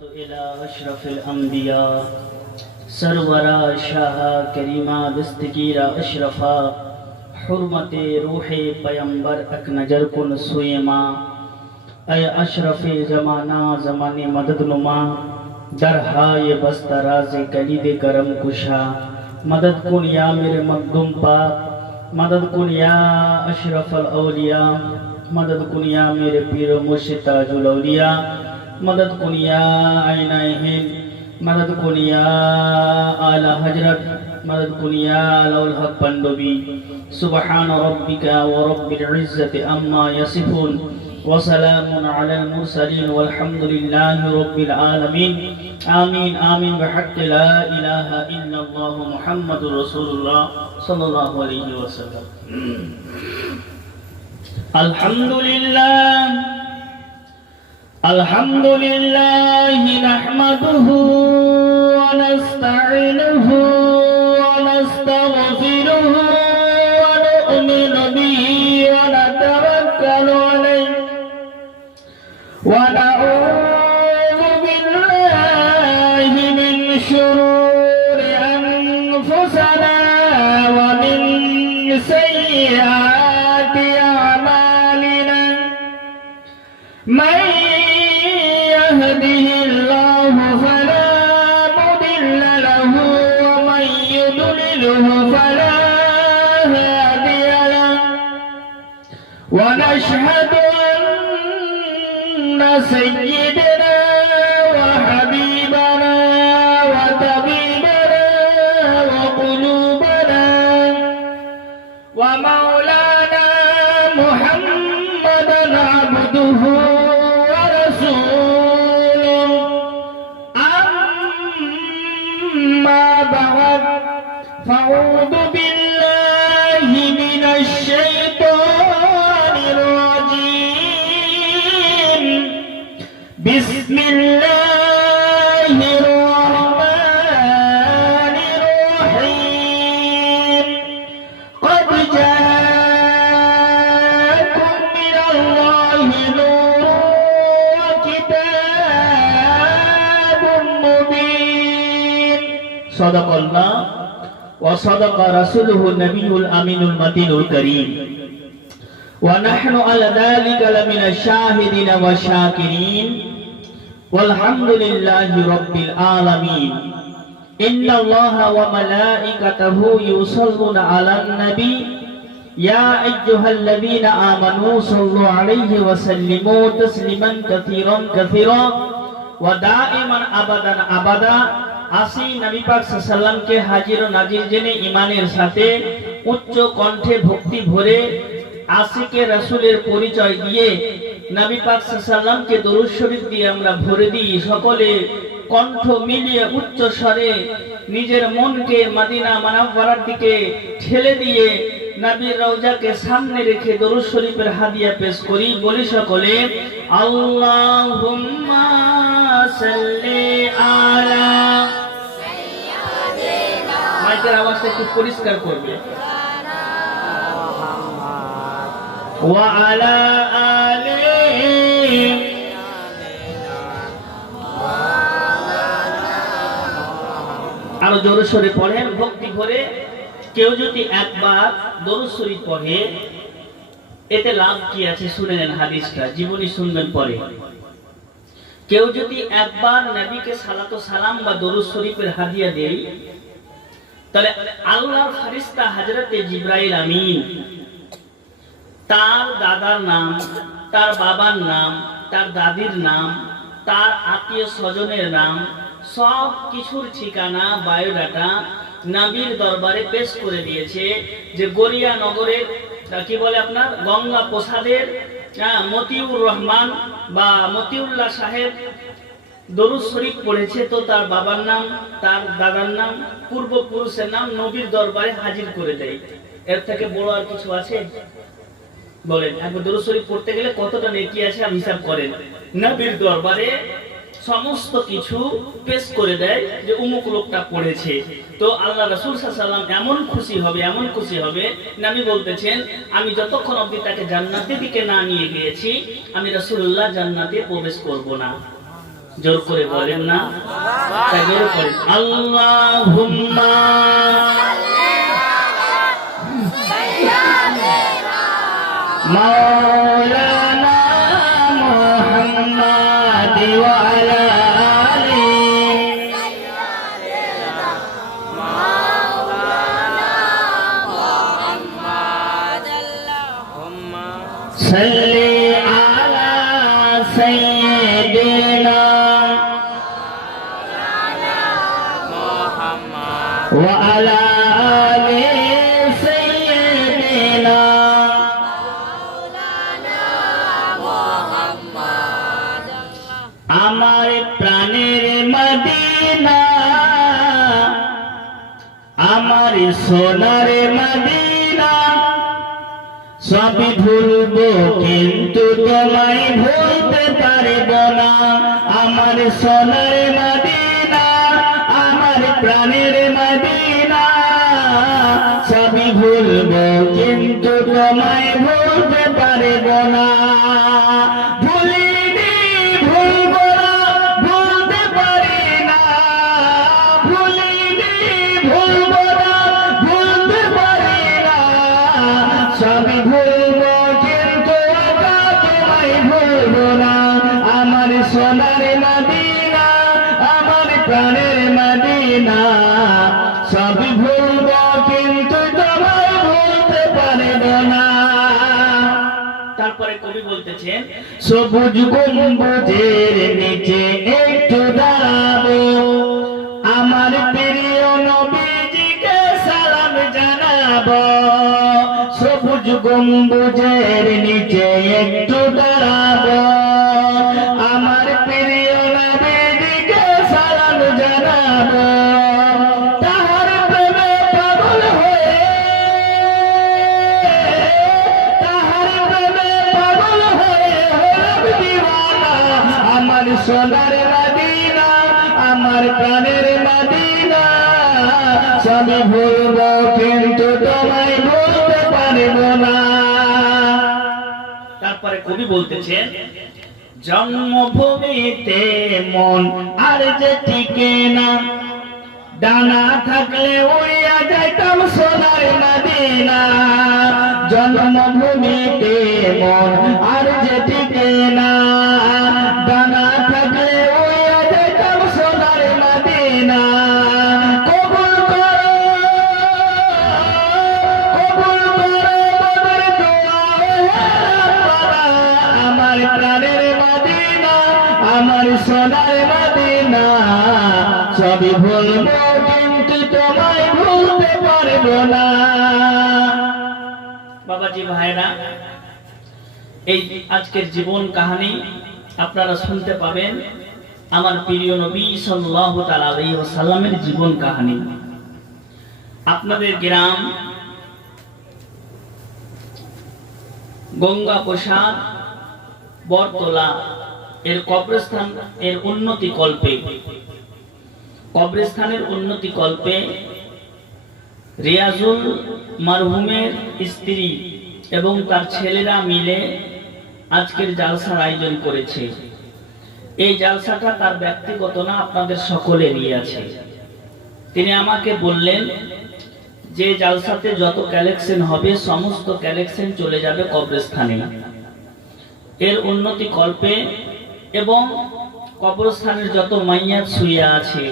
إلى أشرف الأنبياء سرورا شاہ کریمہ دستگیرہ اشرفا حرمت روح پیمبر اک نجر کن سویما اے اشرف زمانہ زمانے مدد نما درہائے بستراز کلید کرم کشا مدد کن یا میرے مقدم پاک مدد کن یا اشرف الاولیاء مدد کن یا میرے پیر مرشد تاج الاولیاء مدد کن یا عین ہند مدد کن یا اعلی حضرت مدد کن یا لو الحق پندوبی سبحان ربک ورب العزت اما یصفون وسلام علی المرسلین والحمد للہ رب العالمین آمین آمین بحق لا الہ الا اللہ محمد رسول اللہ صلی اللہ علیہ وسلم الحمد لله نحمده ونستعينه ونستغفره ونؤمن به ونتوكل عليه ونعوذ بالله من شرور أنفسنا ومن سيئات أعمالنا من يهده الله فلا مضل له ومن يضلله فلا هادي له ونشهد أن سيدنا وحبيبنا وطبيبنا وقلوبنا ومولانا محمدا عبده فأعوذ بالله من الشيطان الرجيم بسم الله الرحمن الرحيم قد جاءكم من الله نور وكتاب مبين صدق الله وصدق رسوله النبي الأمين المتين الكريم ونحن على ذلك لمن الشاهدين والشاكرين والحمد لله رب العالمين إن الله وملائكته يصلون على النبي يا أيها الذين آمنوا صلوا عليه وسلموا تسليما كثيرا كثيرا ودائما أبدا أبدا আসি নবী পাক সাল্লাল্লাহু কে হাজির ও নাজির জেনে ঈমানের সাথে উচ্চ কণ্ঠে ভক্তি ভরে আশিকে রাসূলের পরিচয় দিয়ে নবী পাক সাল্লাল্লাহু কে দরুদ শরীফ দিয়ে আমরা ভরে দিই সকলে কণ্ঠ মিলিয়ে উচ্চ স্বরে নিজের মনকে মদিনা মুনাওয়ারার দিকে ঠেলে দিয়ে নবীর রওজাকে সামনে রেখে দরুদ শরীফের হাদিয়া পেশ করি বলি সকলে আল্লাহুম্মা সাল্লি আলা মাইকের আওয়াজটা একটু পরিষ্কার করবে ওয়া আলা আলিহি আরো জোরে সরে পড়েন ভক্তি ভরে কেউ যদি একবার দরুদ শরীফ পড়ে এতে লাভ কি আছে শুনে নেন হাদিসটা জীবনী শুনবেন পরে কেউ যদি একবার নবীকে সালাত ও সালাম বা দরুদ শরীফের হাদিয়া দেয় তাহলে আল্লাহর ফেরেশতা হযরতে জিবরাইল আমিন তার দাদার নাম তার বাবার নাম তার দাদির নাম তার আত্মীয় স্বজনের নাম সব কিছুর ঠিকানা বায়োডাটা নবীর দরবারে পেশ করে দিয়েছে যে গড়িয়া নগরের কি বলে আপনার গঙ্গা প্রসাদের মতিউর রহমান বা মতিউল্লাহ সাহেব দরুদ শরীফ পড়েছে তো তার বাবার নাম তার দাদার নাম পূর্বপুরুষের নাম নবীর দরবারে হাজির করে দেয় এর থেকে বড় আর কিছু আছে বলেন একবার দরুদ শরীফ পড়তে গেলে কতটা নেকি আছে আপনি হিসাব করেন নবীর দরবারে সমস্ত কিছু পেশ করে দেয় যে অমুক লোকটা পড়েছে তো আল্লাহ রাসূল সাল্লাল্লাহু আলাইহি ওয়াসাল্লাম এমন খুশি হবে নবী বলতেছেন আমি যতক্ষণ অবধি তাকে জান্নাতের দিকে না নিয়ে গিয়েছি আমি রাসূলুল্লাহ জান্নাতে প্রবেশ করব না জোর করে বলেন না, তাই জোর করে আল্লাহুম্মা মাওলানা মুহাম্মাদ ওয়া আলা আলি সাল্লি আলা সাইয়্যিদিনা ওয়া আলা আলি সাইয়্যিদিনা আমার প্রাণের মদিনা, আমার সোনার মদিনা, সবই ভুলবো কিন্তু তোমায় ভুলতে পারবো না। আমার সোনার মদিনা, আমার প্রাণের মদিনা, সবই ভুলবো কিন্তু তোমায় ভুলতে পারবো না। ভুলিনি ভুলবো না, ভুলতে পারি না, ভুলিনি ভুলবো না, ভুলতে পারি না, সবই ভুলবো কিন্তু একা তোমায় ভুলবো না। আমার সোনার মদিনা, আমার প্রাণের মদিনা, সবই ভুলবো কিন্তু তোমায় ভুলতে পারবো না। তারপরে কবি বলতেছেন, সবুজ গম্বুজের নিচে একটু দাঁড়াবো, আমার প্রিয় নবীজিকে সালাম জানাবো। সবুজ গম্বুজের নিচে একটু দাঁড়াবো, আমার প্রিয় নবীজিকে সালাম জানাবো। তাহার প্রেমে পাগল হয়ে, তাহার প্রেমে পাগল হয়ে হলাম দিওয়ানা। আমার সোনার মদিনা, আমার প্রাণের মদিনা, সবই ভুলবো কিন্তু তোমায় ভুলতে পারবো না। তারপরে কবি বলতেছেন, জন্মভূমিতে মন আর যে টিকে না, ডানা থাকলে উড়িয়া যাইতাম সোনার মদিনা। জন্মভূমিতে মন আর যে টিকে না, ডানা থাকলে উড়িয়া যাইতাম সোনার মদিনা। কবুল করো, কবুল করো মোদের দোয়া হে রাব্বানা। আমার প্রাণের মদিনা, আমার সোনার মদিনা, সবই ভুলবো কিন্তু তোমায় ভুলতে পারবো না। বাবাজি ভাইরা, এই আজকের জীবন কাহিনী আপনারা শুনতে পাবেন আমার প্রিয় নবী সাল্লাল্লাহু তাআলা আলাইহি ওয়াসাল্লামের জীবন কাহিনী। আপনাদের গ্রাম গঙ্গা প্রসাদ বরতলা এর কবরস্থান এর উন্নতি কল্পে, কবরস্থানের উন্নতি কল্পে রিয়াজুল মারহুমের স্ত্রী এবং তার ছেলেরা মিলে আজকের জালসার আয়োজন করেছে। এই জালসাটা তার ব্যক্তিগত না, আপনাদের সকলেরই আছে। তিনি আমাকে বললেন যে জালসাতে যত কালেকশন হবে সমস্ত কালেকশন চলে যাবে কবরস্থানে, এর উন্নতি কল্পে, এবং কবরস্থানের যত মাইয়াত শুয়ে আছে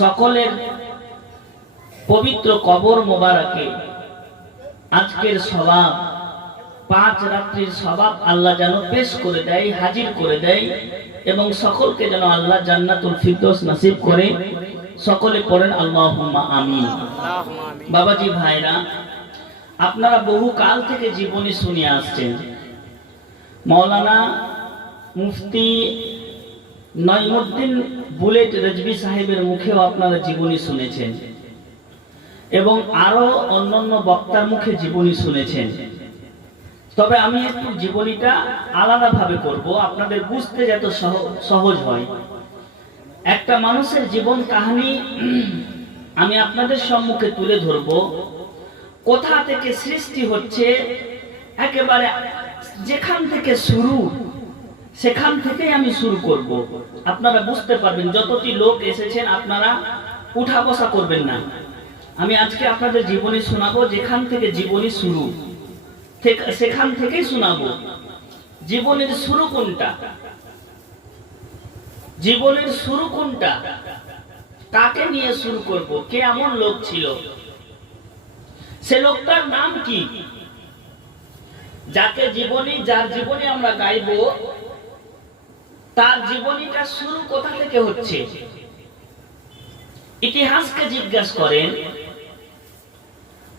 সকলের পবিত্র কবর মোবারকে আজকের সওয়াব, 5 রাত্রির সওয়াব আল্লাহ যেন পেশ করে দেয়, হাজির করে দেয়, এবং সকলকে যেন আল্লাহ জান্নাতুল ফিরদৌস নসিব করে। সকলে পড়েন আল্লাহুম্মা আমিন। বাবাজি ভাইরা, আপনারা বহু কাল থেকে জীবনী শুনে আসছেন। মাওলানা মুফতি নঈমুদ্দিন বুলেট রেজভী সাহেবের মুখেও আপনারা জীবনী শুনেছেন, এবং আরো অন্যান্য বক্তার মুখে জীবনী শুনেছেন। তবে আমি একটু জীবনীটা আলাদাভাবে করব, আপনাদের বুঝতে যত সহজ হয়। একটা মানুষের জীবন কাহিনী আমি আপনাদের সম্মুখে তুলে ধরব, কোথা থেকে সৃষ্টি হচ্ছে, একেবারে যেখান থেকে শুরু সেখান থেকেই আমি শুরু করব। আপনারা বুঝতে পারবেন, যতটি লোক এসেছেন আপনারা উঠা বসা করবেন না। আমি আজকে আপনাদের জীবনী শোনাবো, যেখান থেকে জীবনী শুরু, সেখান থেকেই শোনাবো। জীবনের শুরু কোনটা, জীবনের শুরু কোনটা, কাকে নিয়ে শুরু করব, কে এমন লোক ছিল, সে লোকটার নাম কি, যাকে জীবনী, যার জীবনী আমরা গাইবো, তার জীবনীটা শুরু কোথা থেকে হচ্ছে। ইতিহাসকে জিজ্ঞাসা করেন।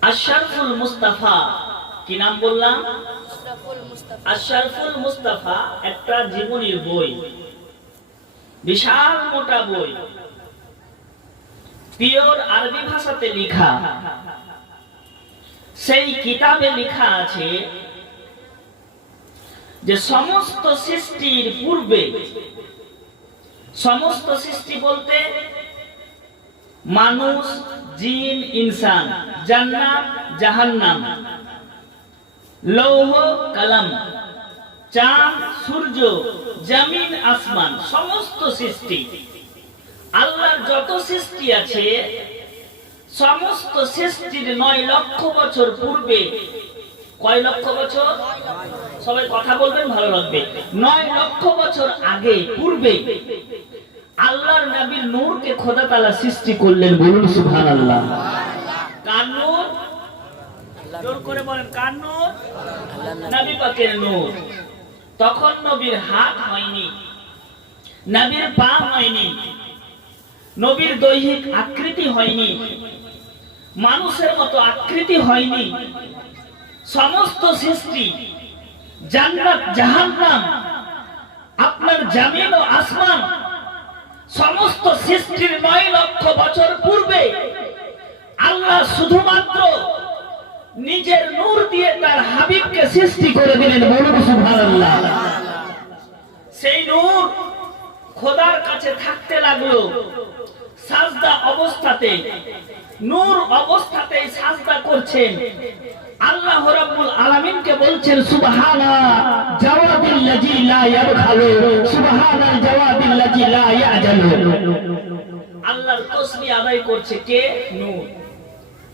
আশরাফুল মুস্তাফা, কি নাম বললাম? আশরাফুল মুস্তাফা একটা জীবনীর বই, বিশাল মোটা বই, পিওর আরবি ভাষাতে লেখা। সেই কিতাবে লেখা আছে যে সমস্ত সৃষ্টির পূর্বে, সমস্ত সৃষ্টি বলতে মানুষ, জিন, ইনসান, জান্নাত, জাহান্নাম, লৌহ কলম, চাঁদ, সূর্য, জমিন, আসমান, সমস্ত সৃষ্টি, আল্লাহর যত সৃষ্টি আছে, সমস্ত সৃষ্টির 9 লক্ষ বছর পূর্বে, কয় লক্ষ বছর? সবাই কথা বলবেন, ভালো লাগবে। 9 লক্ষ বছর আগে, পূর্বে আল্লাহর নবীর নূরকে খোদা তাআলা সৃষ্টি করলেন। বলুন সুবহানাল্লাহ। কার নূর? জোর করে বলেন, কার নূর? নবী পাকের নূর। তখন নবীর হাত হয়নি, নবীর পা হয়নি, নবীর দৈহিক আকৃতি হয়নি, মানুষের মতো আকৃতি হয়নি। সমস্ত সৃষ্টি, জান্নাত, জাহান্নাম, আপনার জমিন ও আসমান, সমস্ত সৃষ্টির 9 লক্ষ বছর পূর্বে আল্লাহ শুধুমাত্র নিজের নূর দিয়ে তার হাবিবকে সৃষ্টি করে দিলেন। বলুন সুবহানাল্লাহ। সেই নূর খোদার কাছে থাকতে লাগলো সাজদা অবস্থাতে, নূর অবস্থাতেই সাজদা করছেন। আল্লাহ রাব্বুল আলামিনকে বলছেন সুবহানা জাওয়াবিল্লাযী লা ইয়াবখালু, সুবহানাল জাওয়াবিল্লাযী লা ইয়াজালু। আল্লাহর তাসবিহ আদায় করছে কে? নূর।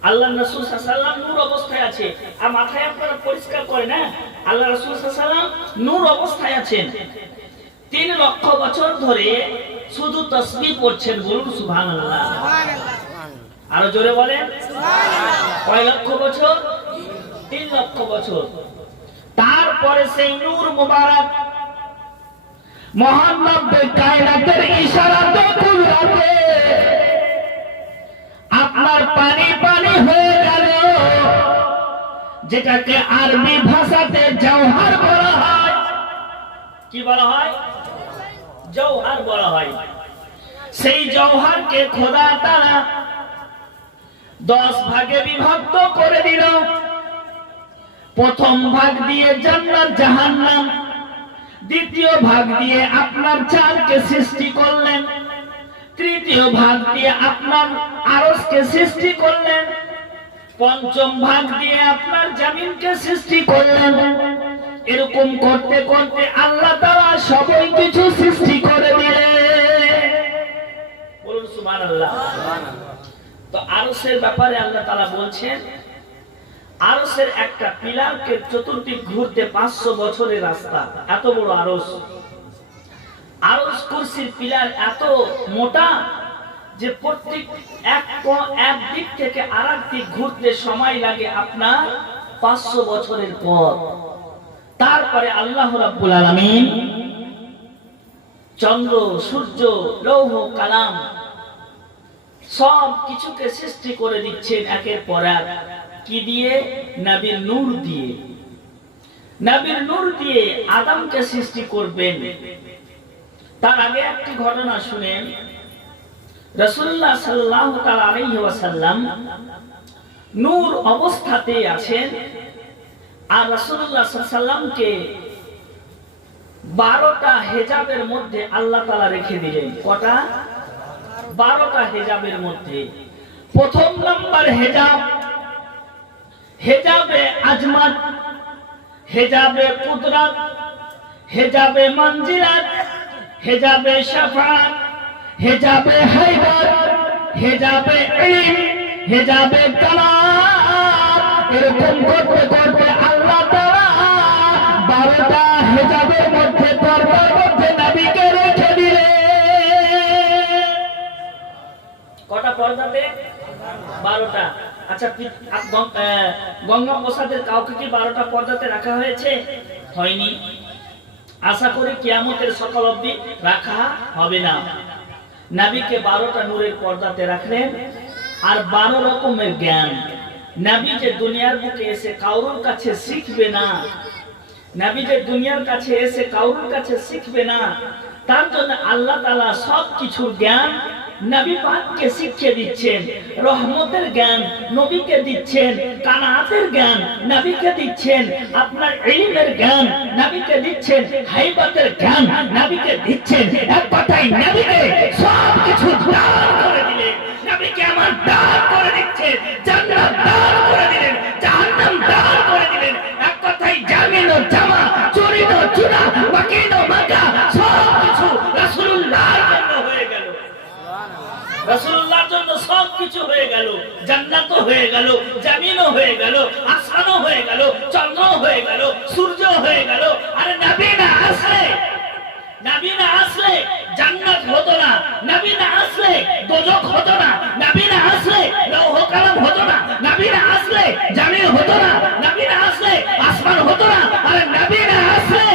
আল্লাহ রাসূল সাল্লাল্লাহু আলাইহি ওয়াসাল্লাম নূর অবস্থায় আছে। আর মাথায় আপনারা পরিষ্কার করেন, না আল্লাহ রাসূল সাল্লাল্লাহু আলাইহি ওয়াসাল্লাম নূর অবস্থায় আছেন। 3 লক্ষ বছর ধরে শুধু তাসবিহ পড়ছেন। বলুন সুবহানাল্লাহ। আরো জোরে বলেন সুবহানাল্লাহ। কয় লক্ষ বছর? 3 লক্ষ বছর। তারপরে সেই নূর মুবারক মুহাম্মদ কায়নাতের ইশারাতে কুদরতে আপনার পানি পানি হয়ে গেল, যেটাকে আরবি ভাষাতে জওহর বলা হয়। কি বলা হয়? জওহর বলা হয়। সেই জওহরকে খোদা তাআলা 10 ভাগে বিভক্ত করে দিল। প্রথম ভাগ দিয়ে জান্নাত, জাহান্নাম, দ্বিতীয় ভাগ দিয়ে আপনার চাঁদকে সৃষ্টি করলেন, তৃতীয় ভাগ দিয়ে আপনার আরশকে সৃষ্টি করলেন, পঞ্চম ভাগ দিয়ে আপনার জমিনকে সৃষ্টি করলেন। এরকম করতে করতে আল্লাহ তাআলা সবই কিছু সৃষ্টি করে দিলেন। বলুন সুবহানাল্লাহ। তো আরশের ব্যাপারে আল্লাহ তাআলা বলছেন, আরশের একটা পিলারকে চতুর্দিক ঘুরতে 500 বছরের রাস্তা। এত বড় আরশ। আরশ কুরসির পিলার এত মোটা যে প্রত্যেক এক দিক থেকে আরেক দিক ঘুরতে সময় লাগে আপনার 500 বছরের পথ। তারপরে আল্লাহ রাব্বুল আলামিন চন্দ্র, সূর্য, লৌহ কালাম সব কিছুকে সৃষ্টি করে দিচ্ছেন একের পর এক। কি দিয়ে? নবীর নূর দিয়ে। নবীর নূর দিয়ে আদমকে সৃষ্টি করবেন। তার আগে একটি ঘটনা শুনেন। রাসূলুল্লাহ সাল্লাল্লাহু আলাইহি ওয়াসাল্লাম নূর অবস্থাতে আছেন, আর রাসূলুল্লাহ সাল্লাল্লাহু আলাইহি ওয়াসাল্লামকে 12টা হেজাবের মধ্যে আল্লাহ তাআলা রেখে দিলেন। কটা? 12টা হেজাবের মধ্যে। প্রথম নাম্বার হেজাব, হেজাবে আজমত, হেজাবে কুদরত, হেজাবে মঞ্জিলাত, হেজাবে শাফাত, হেজাবে হাইবাত, হেজাবে ইলম, হেজাবে কালাম, এরকম করতে করতে আল্লাহ তাআলা 12টা হেজাবের মধ্যে পর্দার মধ্যে নবীকে রেখে দিলেন। কটা পর্দাতে? 12টা। আচ্ছা, গঙ্গোপসাগরের কাউকে কি 12টা পর্দাতে রাখা হয়েছে? হয়নি। আশা করি কিয়ামতের সকাল অবধি রাখা হবে না। নবীকে 12টা নূরের পর্দাতে রাখলেন। আর 12 রকমের জ্ঞান। নবী যে দুনিয়ার বুকে এসে কারোর কাছে শিখবে না, নবী যে দুনিয়ার কাছে এসে কারোর কাছে শিখবে না, তার জন্য আল্লাহ তাআলা সব কিছুর জ্ঞান নবী পাককে শিখিয়ে দিচ্ছেন। রহমতের জ্ঞান নবীকে দিচ্ছেন, কানাতের জ্ঞান নবীকে দিচ্ছেন, আপনার ইলমের জ্ঞান নবীকে দিচ্ছেন, হাইবাতের জ্ঞান নবীকে দিচ্ছেন। এক কথায় নবীকে সব কিছু দান করে দিলেন। নবীকে আমার দান করে দিচ্ছেন, জান্নাত দান করে দিলেন, জাহান্নাম দান করে দিলেন। এক কথায় জামিন ও জামা, চুরি ও চুরা, বাকিন ও মাকা সব কিছু রাসূলুল্লাহর জন্য হয়ে গেল। রাসূলুল্লাহর জন্য সব কিছু হয়ে গেল। জান্নাতও হয়ে গেল, জামিনও হয়ে গেল, আসমানও হয়ে গেল, চন্দ্র হয়ে গেল, সূর্য হয়ে গেল। আরে নবী না আসলে, নবী না আসলে জান্নাত হতো না, নবী না আসলে দোজখ হতো না, নবী না আসলে লৌহ কলম হতো না, নবী না আসলে জামিন হতো না, নবী না আসলে আসমান হতো না। আরে নবী না আসলে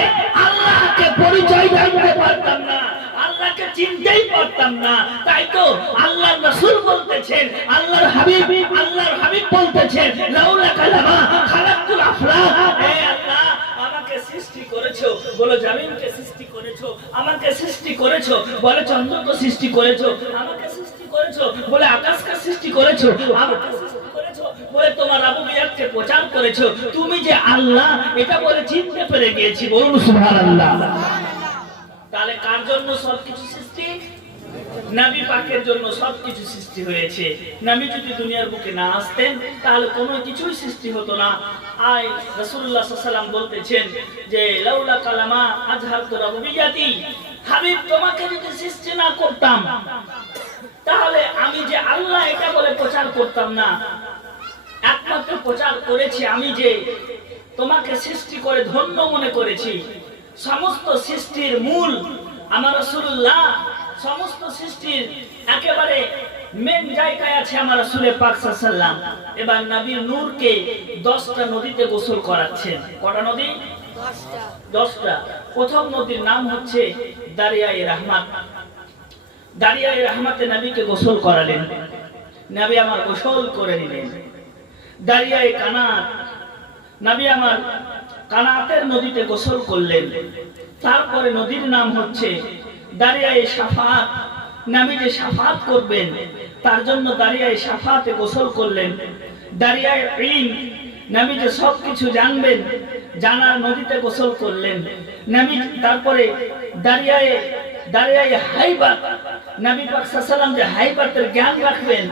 আল্লাহকে পরিচয় জানতে পারতাম না, আল্লাহকে চিনতেই পারতাম না। তাই তো আল্লাহর রাসূল বলতেছেন, আল্লাহর হাবিব বলতেছেন, লাউলা কালামা খালাকুল আফলাক। হে আল্লাহ, আমাকে সৃষ্টি করেছো, বলো জামিনকে সৃষ্টি করেছো, আমাকে সৃষ্টি করেছো, বলে চন্দ্রকে সৃষ্টি করেছো, আমাকে সৃষ্টি করেছো, বলে আকাশকে সৃষ্টি করেছো, আমাকে সৃষ্টি করেছো, বলে তোমার রুবুবিয়্যাতকে প্রচার করেছো। তুমি যে আল্লাহ এটা বলে চিনতে পেরে গিয়েছি। বলুন সুবহানাল্লাহ। তাহলে কার জন্য সবকিছু সৃষ্টি? নবী পাকের জন্য সবকিছু সৃষ্টি হয়েছে। নবী যদি দুনিয়ার বুকে না আসতেন তাহলে কোনো কিছুই সৃষ্টি হতো না। আই রাসূলুল্লাহ সাল্লাল্লাহু আলাইহি ওয়াসাল্লাম বলতেছেন যে লাউলা কালামা আজহারতু রুবুবিয়্যাতি, হাবিব তোমাকে যদি সৃষ্টি না করতাম তাহলে আমি যে আল্লাহ এটা বলে প্রচার করতাম না। একমাত্র প্রচার করেছি আমি যে তোমাকে সৃষ্টি করে ধন্য মনে করেছি। সমস্ত সৃষ্টির মূল আমার রাসূলুল্লাহ, সমস্ত সৃষ্টির একেবারে মেন জায়গায় আছে আমার রাসূল পাক সাল্লাল্লাহু আলাইহি ওয়াসাল্লাম। এবার নবীর নূরকে 10টা নদীতে গোসল করাচ্ছেন। কটা নদী? 10টা। প্রথম নদীর নাম হচ্ছে দারিয়ায়ে রাহমাত। দারিয়ায়ে রাহমাতে নবীকে গোসল করালেন। নবী আমার গোসল করে নিলেন। দারিয়ায়ে কানাত, নবী আমার কানাতের নদীতে গোসল করলেন। তারপরে নদীর নাম হচ্ছে দারিয়ায়ে শাফাত। নবী যে শাফাত করবেন তার জন্য দারিয়ায়ে শাফাতে গোসল করলেন। দারিয়ায়ে ইলম, নবী যে সবকিছু জানবেন জানার নদীতে গোসল করলেন। নবী তারপরে দারিয়ায়ে হাইবাত, নবী পাক সাল্লাল্লাহু আলাইহি ওয়াসাল্লাম যে হাইবাতের জ্ঞান রাখবেন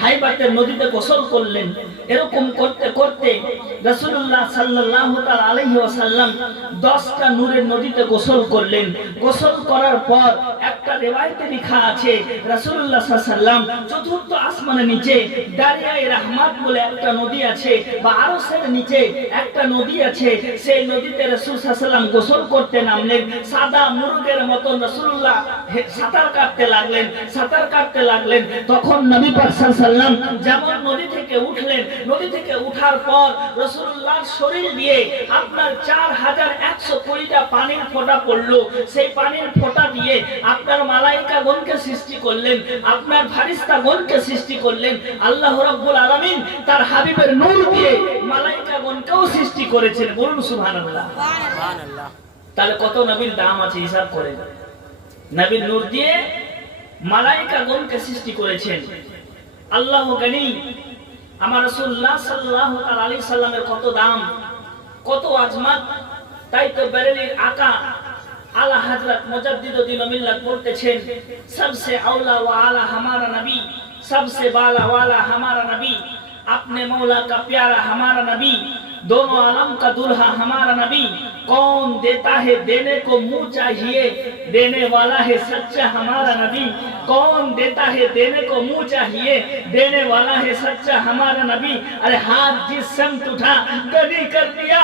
হাইবাতের নদীতে গোসল করলেন। এরকম করতে করতে রাসূলুল্লাহ সাল্লাল্লাহু তাআলা আলাইহি ওয়াসাল্লাম 10টা নূরের নদীতে গোসল করলেন। গোসল করার পর একটা রিওয়ায়াতে লেখা আছে রাসূলুল্লাহ সাল্লাল্লাহু আলাইহি ওয়াসাল্লাম চতুর্থ আসমানের নিচে দারিয়ায়ে রাহমাত বলে একটা নদী আছে, বা আরশের নিচে একটা নদী আছে, সেই নদীতে রাসূল সাল্লাল্লাহু আলাইহি ওয়াসাল্লাম গোসল করতে নামলেন। সাদা মুরগের মতন রাসূলুল্লাহ সাঁতার কাটতে লাগলেন, সাঁতার কাটতে লাগলেন। তখন নবী পাক সাল্লাল্লাহু আলাইহি ওয়াসাল্লাম যেমন নদী থেকে উঠলেন, নদী থেকে উঠার পর রাসূলুল্লাহর শরীর দিয়ে আপনার 4120টা পানির ফোঁটা পড়লো। সেই পানির ফোঁটা দিয়ে আপনার মালায়েকাগণকে সৃষ্টি করলেন, আপনার ফেরেশতাগণকে সৃষ্টি করলেন। আল্লাহ রাব্বুল আলামিন তার হাবিবের নূর দিয়ে মালায়েকাগণকেও সৃষ্টি করেছেন। বলুন সুবহানাল্লাহ। সুবহানাল্লাহ। তাহলে কত নবীর দাম আছে হিসাব করেন। নবীর নূর দিয়ে মালায়েকাগণকে সৃষ্টি করেছেন। আল্লাহ গনি, আমার রাসূলুল্লাহ সাল্লাল্লাহু আলাইহি সাল্লামের কত দাম, কত আজমত। তাই তো বেরেলির আকা আলা হযরত মুজাদ্দিদুদ্দিন মিল্লাত বলতেছেন, सबसे औला व आला हमारा नबी, सबसे बाला वाला हमारा नबी, अपने मौला का प्यारा हमारा नबी, दोनों आलम का दुल्हा हमारा नबी। कौन देता है देने को मुंह चाहिए, देने वाला है सच्चा हमारा नबी। कौन देता है देने को मुंह चाहिए, देने वाला है सच्चा हमारा नबी। अरे हाथ जिस समत उठा गनी कर दिया,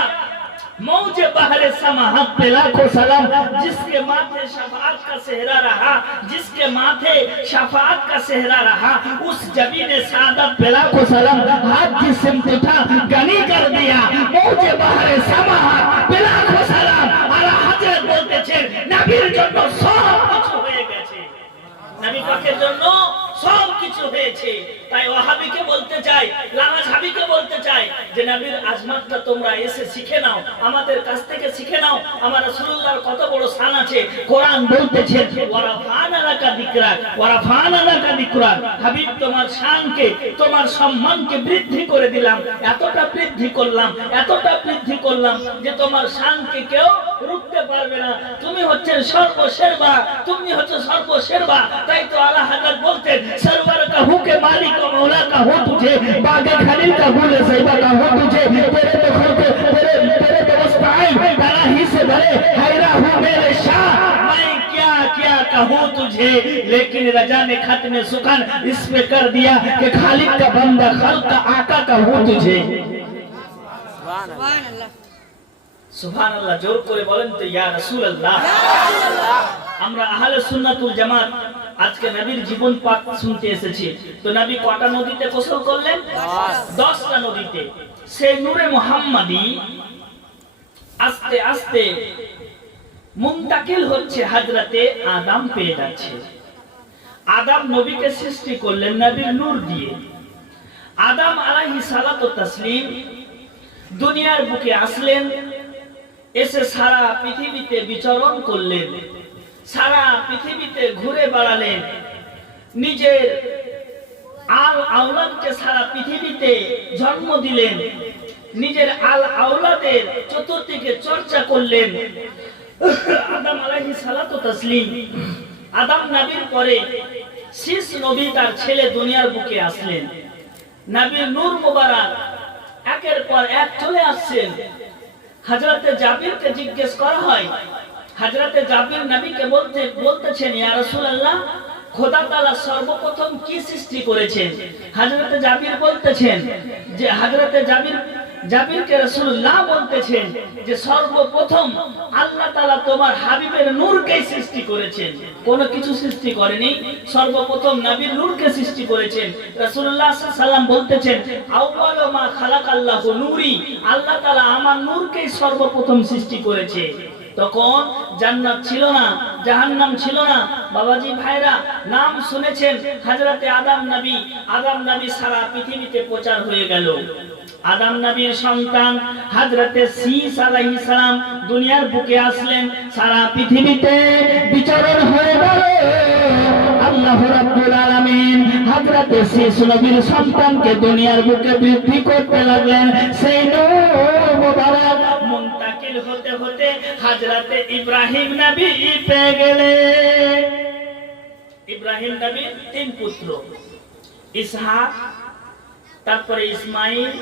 मौजे बहरे समा हक पे लाखों सलाम। जिसके माथे शफाअत का सेहरा रहा, जिसके माथे शफाअत का सेहरा रहा, उस जबीने सादत पे लाखों सलाम। हाथ जिस सिमत उठा गनी कर दिया, मौजे बहरे समा हक पे लाखों सलाम। আর হযরত বলতেছেন নবীর জন্য সব কিছু হয়ে গেছে, নবী পাকের জন্য সব কিছু হয়েছে। তাই ওয়াহাবিকে বলতে চাই, লামাজহাবিকে বলতে চাই যে নবীর আজমাতটা তোমরা এসে শিখে নাও, আমাদের কাছ থেকে শিখে নাও। আমার রাসূলুল্লাহর কত বড় শান আছে। কোরআন বলতেছে ওয়ারাফানা লাকা যিকরাক, ওয়ারাফানা লাকা যিকরাক। হাবিব তোমার শানকে, তোমার সম্মানকে বৃদ্ধি করে দিলাম, এতটা বৃদ্ধি করলাম, এতটা বৃদ্ধি করলাম যে তোমার শানকে কেউ রুখতে পারবে না। তুমি হচ্ছেন সর্বশেরবা, তুমি হচ্ছে সর্বশেরবা। তাই তো আলা হযরত বলতেন सरवर का हूँ के मालिक का मौला का हो तुझे, बागे खलील का गुले सैबा का हो तुझे। तेरे तो खलके तेरे तो मुस्ताई तारा ही से भरे, हैरा हूँ मेरे शाह, मैं क्या क्या कहूँ तुझे। लेकिन रजा ने खत में सुखन इस पे कर दिया कि खालिक का बंदा खल्क का आका का हूँ तुझे। সুবহানাল্লাহ। জোর করে বলেন তো ইয়া রাসূলুল্লাহ। আমরা আহলে সুন্নাতুল জামাত আজকে নবীর জীবন পাক শুনতে এসেছি। তো নবী কটা নদীতে গোসল করলেন? 10টা নদীতে। সেই নূরে মুহাম্মাদি আস্তে আস্তে মুনতাকিল হচ্ছে, হযরতে আদম পেয়ে যাচ্ছে। আদম নবীকে সৃষ্টি করলেন নবীর নূর দিয়ে। আদম আলাইহিস সালাতু তাসলিম দুনিয়ার বুকে আসলেন, এসে সারা পৃথিবীতে বিচরণ করলেন, সারা পৃথিবীতে ঘুরে বেড়ালেন, নিজের আল আওলাদকে সারা পৃথিবীতে জন্ম দিলেন, নিজের আল আওলাদের চতুর্দিকে চর্চা করলেন। আদম আলাইহিস সালাতু তাসলিম, আদম নবীর পরে শেষ নবী তার ছেলে দুনিয়ার বুকে আসলেন। নবীর নূর মোবারক একের পর এক চলে আসছেন। হযরতে জাবিরকে জিজ্ঞেস করা হয়, হযরতে জাবির নবীকে বলতেছেন ইয়া রাসূলুল্লাহ, খোদা তাআলা সর্বপ্রথম কি সৃষ্টি করেছেন? হযরতে জাবির বলতেছেন যে হযরতে জাবিরকে রাসূলুল্লাহ বলতেছেন যে সর্বপ্রথম আল্লাহ তাআলা তোমার হাবিবের নূরকে সৃষ্টি করেছেন, কোনো কিছু সৃষ্টি করেনি। সর্বপ্রথম নবীর নূরকে সৃষ্টি করেছেন। রাসূলুল্লাহ সাল্লাল্লাহু আলাইহি ওয়াসাল্লাম বলতেছেন আউয়ালু মা খালাকাল্লাহু নূরি, আল্লাহ তাআলা আমার নূরকে সর্বপ্রথম সৃষ্টি করেছে। তখন জান্নাত ছিল না, জাহান্নাম ছিল না। বাবাজি ভাইরা, নাম শুনেছেন হযরতে আদম নবী সারা পৃথিবীতে প্রচার হয়ে গেল। আদম নবীর সন্তান হযরতে শীস আলাইহিস সালাম দুনিয়ার বুকে আসলেন, সারা পৃথিবীতে বিচরণ হয়ে গেল। আল্লাহ রাব্বুল আলামিন হযরতে শীস নবীর সন্তানকে দুনিয়ার বুকে বৃদ্ধি করতে লাগলেন। সেই নূর মোবারক মুনতাকিল হতে হতে হযরতে ইব্রাহিম নবী পেয়ে গেলেন। ইব্রাহিম নবীর 3 পুত্র, ইসহাক, তারপরে ইসমাইল,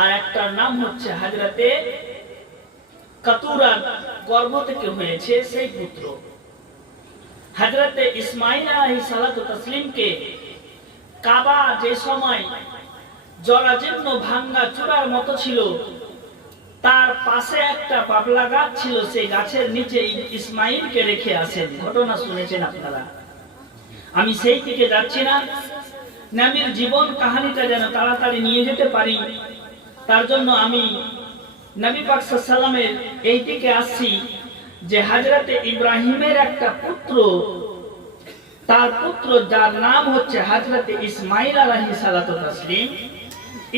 আর একটার নাম হচ্ছে হযরতে কাতুরা, গর্ভ থেকে হয়েছে সেই পুত্র। হযরতে ইসমাইল আলাইহিস সালাতু তাসলিমকে কাবা যে সময় জরাজীর্ণ ভাঙ্গা চূড়ার মতো ছিল, তার পাশে একটা বাবলা গাছ ছিল, সেই গাছের নিচে ইসমাইলকে রেখে আসেন। ঘটনা শুনেছেন আপনারা, আমি সেই দিকে যাচ্ছি না। নবীর জীবন কাহিনীটা যেন তাড়াতাড়ি নিয়ে যেতে পারি, তার জন্য আমি নবী পাক সাল্লাল্লাহু আলাইহি ওয়াসাল্লামের এই দিকে আসছি যে হযরতে ইব্রাহিমের একটা পুত্র, তার পুত্র যার নাম হচ্ছে হযরতে ইসমাইল আলাইহিস সালাতু তাসলিম।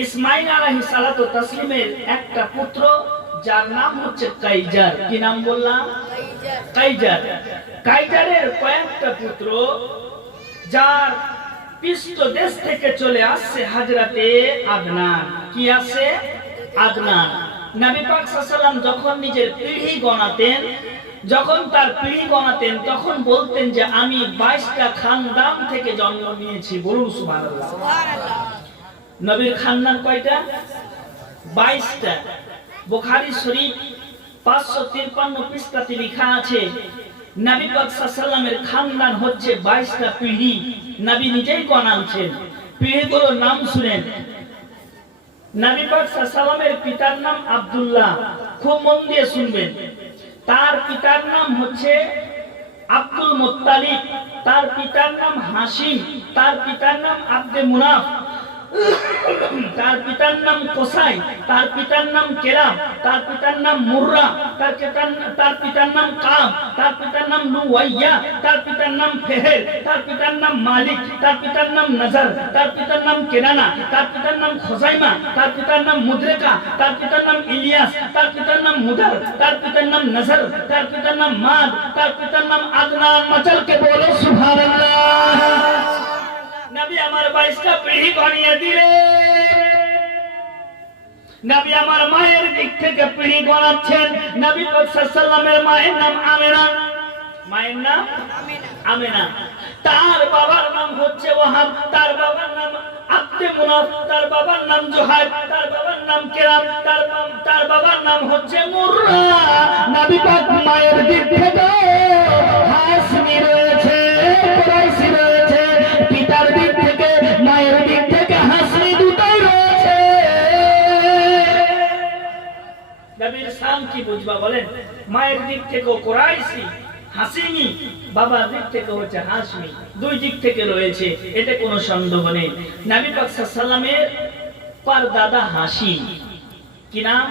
ইসমাইল আলাইহিস সালাতু তাসলিমের একটা পুত্র যার নাম হচ্ছে কাইজার। কি নাম বললাম? কাইজার। কাইজারের কয়েকটা পুত্র, যার পৃষ্ঠ দেশ থেকে চলে আসছে হযরতে আদনান। কি আসে? আদনান। নবী পাক সাল্লাল্লাহু আলাইহি ওয়াসাল্লাম যখন নিজের পিঢ়ি গণাতেন, যখন তার পিঢ়ি গণাতেন, তখন বলতেন যে আমি 22টা খানদান থেকে জন্ম নিয়েছি। বলুন সুবহানাল্লাহ। নবীর খানদান কয়টা? 22টা। বুখারী শরীফ 553 পৃষ্ঠাতে লেখা আছে নবী পাক সাল্লাল্লাহু আলাইহি ওয়াসাল্লামের খানদান হচ্ছে 22টা পিঢ়ি। নবী নিজেই গণাচ্ছেন পিঢ়িগুলোর নাম শুনেন। নবী পাক সাল্লাল্লাহু আলাইহি ওয়াসাল্লামের পিতার নাম আব্দুল্লাহ, খুব মন দিয়ে শুনবেন। তার পিতার নাম হচ্ছে আব্দুল মুত্তালিব, তার পিতার নাম হাশিম, তার পিতার নাম আব্দে মুনাফ, তার পিতার নাম কোসাই, তার পিতার নাম কেলাম, তার পিতার নাম মুররা, তার পিতার নাম কাব, তার পিতার নাম লুওয়াইয়া, তার পিতার নাম ফেহের, তার পিতার নাম মালিক, তার পিতার নাম নজর, তার পিতার নাম কেনানা, তার পিতার নাম খোজাইমা, তার পিতার নাম মুদ্রেকা, তার পিতার নাম ইলিয়াস, তার পিতার নাম মুদার, তার পিতার নাম নজর, তার পিতার নাম মাদ, তার পিতার নাম আদনান। মচলকে বলো সুবহানাল্লাহ। নবী আমার 22টা পিঢ়ি গণিয়ে দিলেন। নবী আমার মায়ের দিক থেকে পিঢ়ি গণাচ্ছেন। নবী পাক সাল্লাল্লাহু আলাইহি ওয়াসাল্লামের মায়ের নাম আমেনা, মায়ের নাম আমেনা। তার বাবার নাম হচ্ছে ওয়াহাব, তার বাবার নাম আব্দে মুনাফ, তার বাবার নাম জোহাইর, তার বাবার নাম কেরাম, তার বাবার নাম হচ্ছে মুররা। নবী পাক মায়ের দিক থেকে হাশমি রয়েছে, কুরাইশি রয়েছে, পিতার দিক থেকে মায়ের দিক থেকে হাশমি দুটোই রয়েছে। নবীর শান কি বুঝবা বলেন? মায়ের দিক থেকে কুরাইশি হাশিমি, বাবার দিক থেকে হচ্ছে হাশমি, দুই দিক থেকে রয়েছে, এতে কোনো সন্দেহ নেই। নবী পাক সাল্লাল্লাহু আলাইহি ওয়াসাল্লামের পরদাদা হাশিম, কি নাম?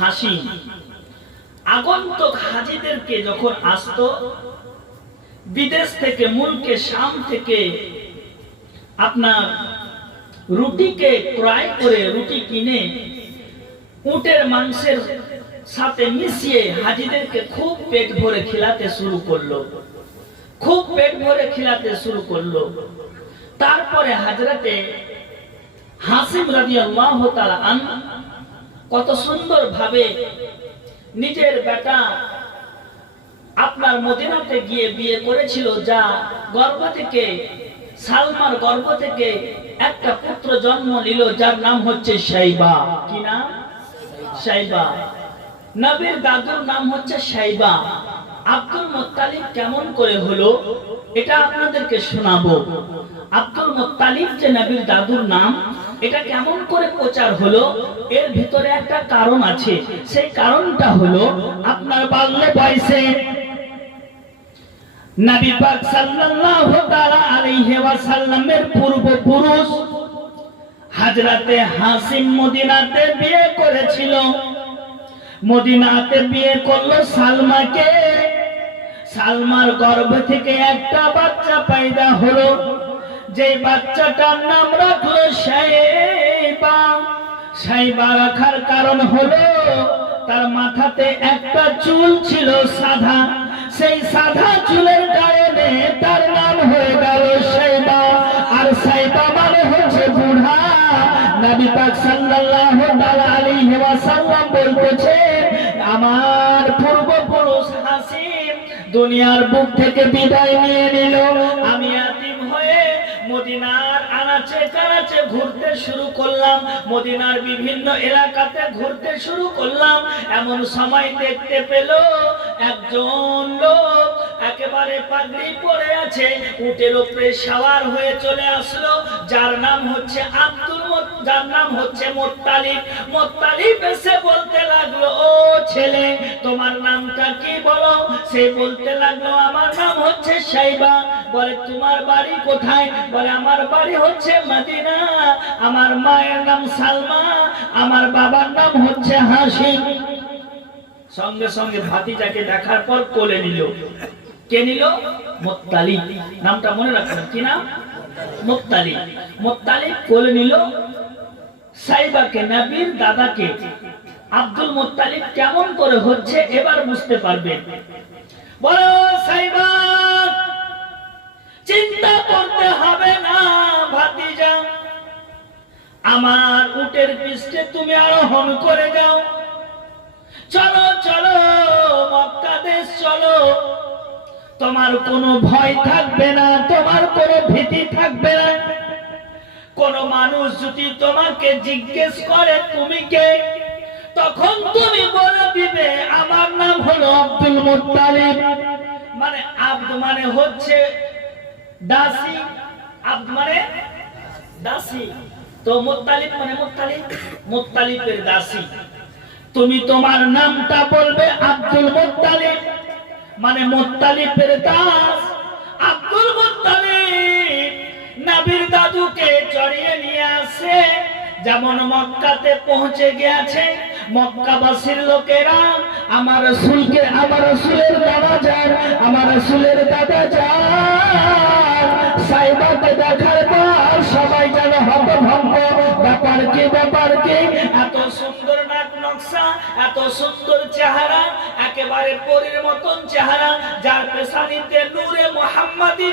হাশিম। আগন্তুক হাজীদেরকে যখন আসতো বিদেশ থেকে, মুলকে শাম থেকে আপনার রুটিকে ক্রয় করে, রুটি কিনে উটের মাংসের সাথে মিশিয়ে হাজীদেরকে খুব পেট ভরে খিলাতে শুরু করলো, খুব পেট ভরে খিলাতে শুরু করলো। তারপরে হযরতে হাসিম রাদিয়াল্লাহু তাআলা আনহু কত সুন্দর ভাবে নিজের বেটা আপনার মদিনাতে গিয়ে বিয়ে করেছিল, যা গর্ভ থেকে, সালমার গর্ভ থেকে একটা পুত্র জন্ম নিল, যার নাম হচ্ছে শাইবা। কি নাম? শাইবা। নবীর দাদুর নাম হচ্ছে শাইবা। আব্দুল মুত্তালিব কেমন করে হলো এটা আপনাদেরকে শোনাবো। আব্দুল মুত্তালিব যে নবীর দাদুর নাম, এটা কেমন করে প্রচার হলো এর ভিতরে একটা কারণ আছে। সেই কারণটা হলো আপনার বাল্য বয়সে নবী পাক সাল্লাল্লাহু তাআলা আলাইহি ওয়াসাল্লামের পূর্বপুরুষ হযরতে হাসিম মদিনাতে বিয়ে করেছিল। মদিনাতে বিয়ে করলো সালমাকে। সালমার গর্ভ থেকে একটা বাচ্চা পয়দা হলো, যে বাচ্চাটার নাম রাখলো শাইবা। শাইবা রাখার কারণ হলো তার মাথাতে একটা চুল ছিল সাদা, সেই সাদা চুলের কারণে তার নাম হয়ে গেল শাইবা। আর শাইবা মানে হচ্ছে বুড়া। নবী পাক সাল্লাল্লাহু আলাইহি ওয়াসাল্লাম বলতেছেন, আমার পূর্বপুরুষ হাসিম দুনিয়ার বুক থেকে বিদায় নিয়ে নিল। আমি ইয়াতীম হয়ে মদিনার আনাচে কানাচে ঘুরতে শুরু করলাম, মদিনার বিভিন্ন এলাকাতে ঘুরতে শুরু করলাম। এমন সময় দেখতে পেল একজন লোক একেবারে পাগড়ি পরে আছে, উটের উপরে সওয়ার হয়ে চলে আসলো, যার নাম হচ্ছে যার নাম হচ্ছে মুত্তালিব। মুত্তালিব এসে বলতে লাগলো, ও ছেলে তোমার নামটা কি বলো? সে বলতে লাগলো, আমার নাম হচ্ছে শাইবা। বলে তোমার বাড়ি কোথায়? বলে আমার বাড়ি হচ্ছে মদিনা, আমার মায়ের নাম সালমা, আমার বাবার নাম হচ্ছে হাশিম। সঙ্গে সঙ্গে ভাতিজাকে দেখার পর কোলে নিল। কে নিল? মুত্তালিব। নামটা মনে রাখবেন, কি নাম? মুত্তালিব। মুত্তালিব কোলে নিল শাইবাকে, নবীর দাদাকে। আব্দুল মুত্তালিব কেমন করে হচ্ছে এবার বুঝতে পারবেন। বলো শাইবা, চিন্তা করতে হবে না ভাতিজা, আমার উটের পৃষ্ঠে তুমি আরোহণ করে যাও। চলো চলো মক্কা দেশ চলো, তোমার কোনো ভয় থাকবে না, তোমার কোনো ভীতি থাকবে না। কোন মানুষ যদি তোমাকে জিজ্ঞেস করে তুমি কে, তখন তুমি বলে দিবে আমার নাম হলো আব্দুল মুত্তালিব। মানে আব্দ মানে হচ্ছে দাসী, আব্দ মানে দাসী, তো মুত্তালিব মানে মুত্তালিবের দাসী। তুমি তোমার নামটা বলবে আব্দুল মুত্তালিব, মানে মুত্তালিবের দাস। আব্দুল মুত্তালিব নবীর দাদুকে চড়িয়ে নিয়ে আসে, যেমন মক্কাতে পৌঁছে গিয়েছে। মক্কাবাসীর লোকেরা আমার রাসূলকে, আমার রাসূলের দাদা যান, আমার রাসূলের দাদা যান সাইবাকে দেখার পর সবাই যেন হতভম্ব। ব্যাপার কি, এত সুন্দর নাক নকশা, এত সুন্দর চেহারা, একেবারে পরীর মতন চেহারা, যার পেশানিতে নূরে মুহাম্মাদি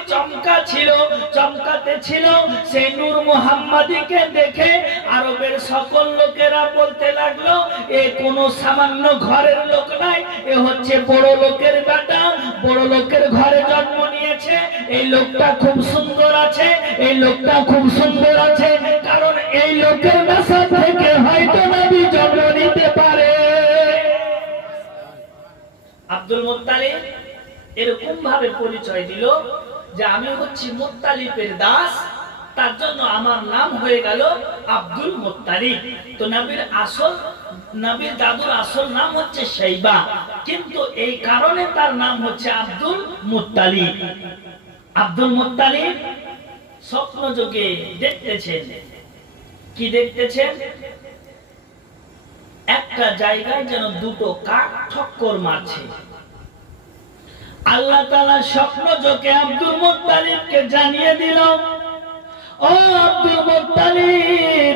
চমকাতে ছিল। সেই নূর মুহাম্মাদিকে দেখে আরবের সকল লোকেরা বলতে লাগলো, এ কোনো সামান্য ঘরের লোক নাই, এ হচ্ছে বড় লোকের বেটা, বড় লোকের ঘরে জন্ম নিয়েছে। এই লোকটা খুব সুন্দর আছে, এই লোকটা খুব সুন্দর আছে, কারণ এই লোকের নাসাব থেকে হয়তো নবী জন্ম নিতে পারে। আব্দুল মুত্তালিব এরকম ভাবে পরিচয় দিল যে আমি হচ্ছি মুত্তালিবের দাস, তার জন্য আমার নাম হয়ে গেল আব্দুল মুত্তালিব। তো নবীর দাদুর আসল নাম হচ্ছে শাইবা, কিন্তু এই কারণে তার নাম হচ্ছে আব্দুল মুত্তালিব। আব্দুল মুত্তালিব স্বপ্ন যোগে দেখতেছেন, কি দেখতেছেন? একটা জায়গায় যেন দুটো কাক ঠক্কর মারছে। আল্লাহ তাআলা স্বপ্ন যোগে আব্দুল মুত্তালিবকে জানিয়ে দিল, ও আব্দুল মুত্তালিব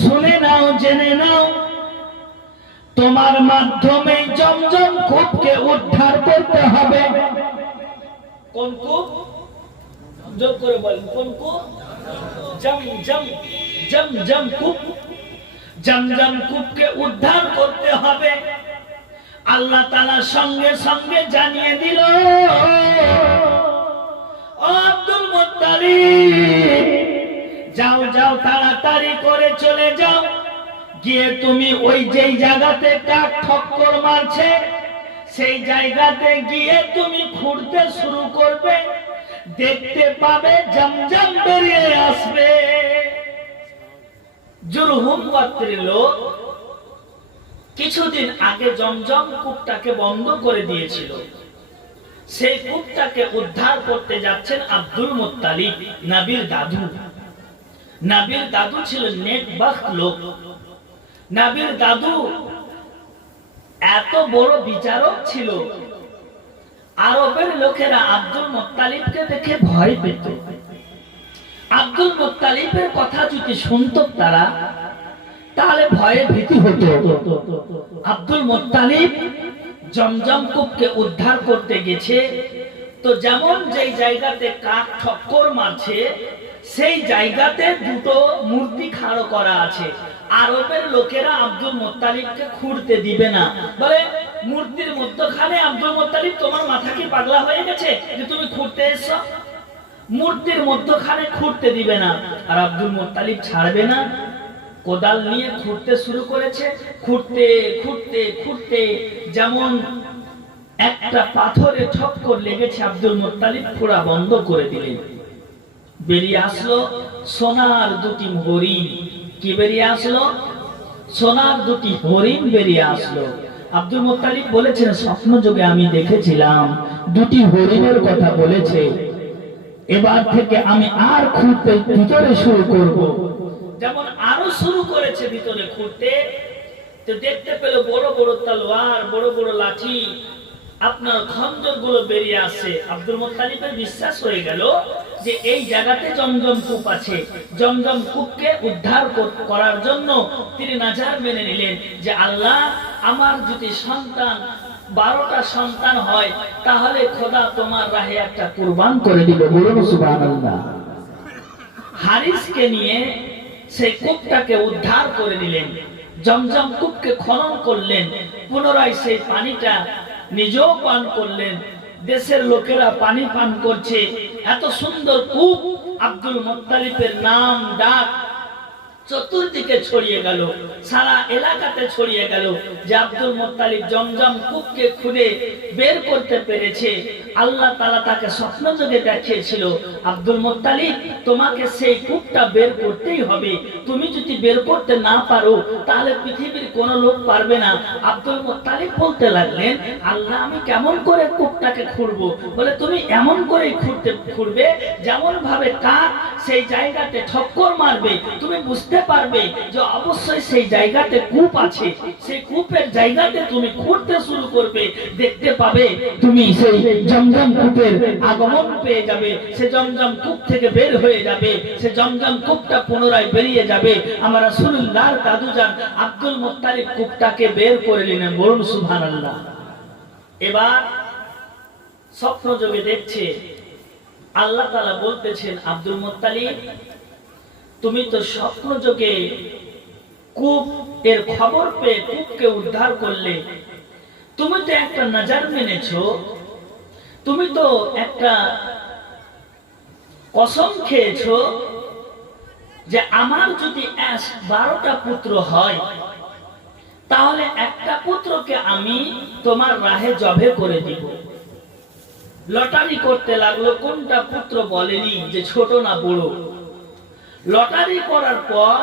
শুনে নাও, জেনে নাও, তোমার মাধ্যমে জমজম কূপকে উদ্ধার করতে হবে। কোন কূপ? যোগ করে বলেন, কোন কূপ? জমজম কূপ। জমজম কূপকে উদ্ধার করতে হবে। আল্লাহ তাআলা সঙ্গে সঙ্গে জানিয়ে দিল, ও আব্দুল মুত্তালিব যাও যাও, তাড়াতাড়ি করে চলে যাও, গিয়ে তুমি ওই যেই জায়গাতে কাক ঠক্কর মারছে সেই জায়গাতে গিয়ে তুমি খুঁড়তে শুরু করবে, দেখতে পাবে জমজম বেরিয়ে আসবে। জুরহুম গোত্রের লোক কিছুদিন আগে জমজম কূপটাকে বন্ধ করে দিয়েছিল। সেই কূপটাকে উদ্ধার করতে যাচ্ছেন আব্দুল মুত্তালিব, নবীর দাদু। নবীর দাদু ছিল নেকবাখ লোক। নবীর দাদু এত বড় বিচারক ছিল, আরবের লোকেরা আব্দুল মুত্তালিবকে দেখে ভয় পেত। আব্দুল মুত্তালিবের কথা যদি শুনতো তারা, তাহলে ভয়ে ভীতি হতো। আব্দুল মুত্তালিব জমজম কূপকে উদ্ধার করতে গেছে, তো যেমন যেই জায়গাতে কাক ঠক্কর মারছে সেই জায়গাতে দুটো মূর্তি খাড়ো করা আছে। আরবের লোকেরা আব্দুল মুত্তালিবকে খুঁড়তে দিবে না, বলে মূর্তির মধ্যখানে আব্দুল মুত্তালিব তোমার মাথা কি পাগলা হয়ে গেছে যে তুমি খুঁড়তে এসছো? মূর্তির মধ্যখানে খুঁড়তে দিবে না। আর আব্দুল মুত্তালিব ছাড়বে না, কোদাল নিয়ে খুঁড়তে শুরু করেছে। খুঁড়তে খুঁড়তে খুঁড়তে যেমন একটা পাথরে ঠক্কর লেগেছে, আব্দুল মুত্তালিব খোঁড়া বন্ধ করে দিলেন। বেরিয়ে আসলো সোনার দুটি হরিণ। কি বেরিয়ে আসলো? সোনার দুটি হরিণ বেরিয়ে আসলো। আব্দুল মুত্তালিব বলেছেন, স্বপ্ন যোগে আমি দেখেছিলাম দুটি হরিণের কথা বলেছে, এবার থেকে আমি আর খুঁড়তে ভিতরে শুরু করব। যেমন আরো শুরু করেছে ভিতরে খুঁড়তে, তো দেখতে পেল বড় বড় তলোয়ার, বড় বড় লাঠি, আপনার খঞ্জর গুলো বেরিয়ে আসে। আব্দুল মুত্তালিবের বিশ্বাস হয়ে গেল যে এই জায়গাতে জমজম কূপ আছে। জমজম কূপকে উদ্ধার করার জন্য তিনি নাজার মেনে নিলেন যে আল্লাহ, আমার যদি সন্তান 12টা সন্তান হয় তাহলে খোদা তোমার রাহে একটা কুরবান করে দিবে। বলুন সুবহানাল্লাহ। হারিসকে নিয়ে সেই কূপটাকে উদ্ধার করে দিলেন, জমজম কূপকে খনন করলেন, পুনরায় সেই পানিটা নিজেও পান করলেন, দেশের লোকেরা পানি পান করছে, এত সুন্দর কূপ আব্দুল মুত্তালিবের নাম ডাক চতুর্দিকে ছড়িয়ে গেল, সারা এলাকাতে ছড়িয়ে গেল যে আব্দুল মুত্তালিব জমজম কূপকে খুঁড়ে বের করতে পেরেছে। আল্লাহ তাআলা তাকে স্বপ্নযোগে দেখিয়েছিল, আব্দুল মুত্তালিব তোমাকে সেই কূপটা বের করতেই হবে, তুমি যদি বের করতে না পারো তাহলে পৃথিবীর কোনো লোক পারবে না। আব্দুল মুত্তালিব বলতে লাগলেন, আল্লাহ আমি কেমন করে কূপটাকে খুঁড়বো? বলে তুমি এমন করেই খুঁড়বে যেমন ভাবে কাক সেই জায়গাতে ঠক্কর মারবে, তুমি বুঝতে পারবে যে অবশ্যই সেই জায়গাতে কূপ আছে। সেই কূপের জায়গাতে তুমি খুঁড়তে শুরু করবে, দেখতে পাবে তুমি সেই জমজম কূপের আগমন পেয়ে যাবে, সে জমজম কূপ থেকে বের হয়ে যাবে, সে জমজম কূপটা পুনরায় বেরিয়ে যাবে। আমার রাসূলুল্লাহর দাদুজান আব্দুল মুত্তালিব কূপটাকে বের করে নিলেন, বলুন সুবহানাল্লাহ। এবার স্বপ্ন যোগে দেখছে, আল্লাহ তাআলা বলতেছেন, আব্দুল মুত্তালিব তুমি তো স্বপ্ন যোগে কূপ এর খবর পেয়ে কূপকে উদ্ধার করলে, তুমি তো একটা নজর মেনেছো, তুমি তো একটা কসম খেয়েছো যে আমার যদি 12টা পুত্র হয় তাহলে একটা পুত্রকে আমি তোমার রাহে জবে করে দিব। লটারি করতে লাগলো, কোনটা পুত্র বলেনি যে ছোট না বড়। লটারি করার পর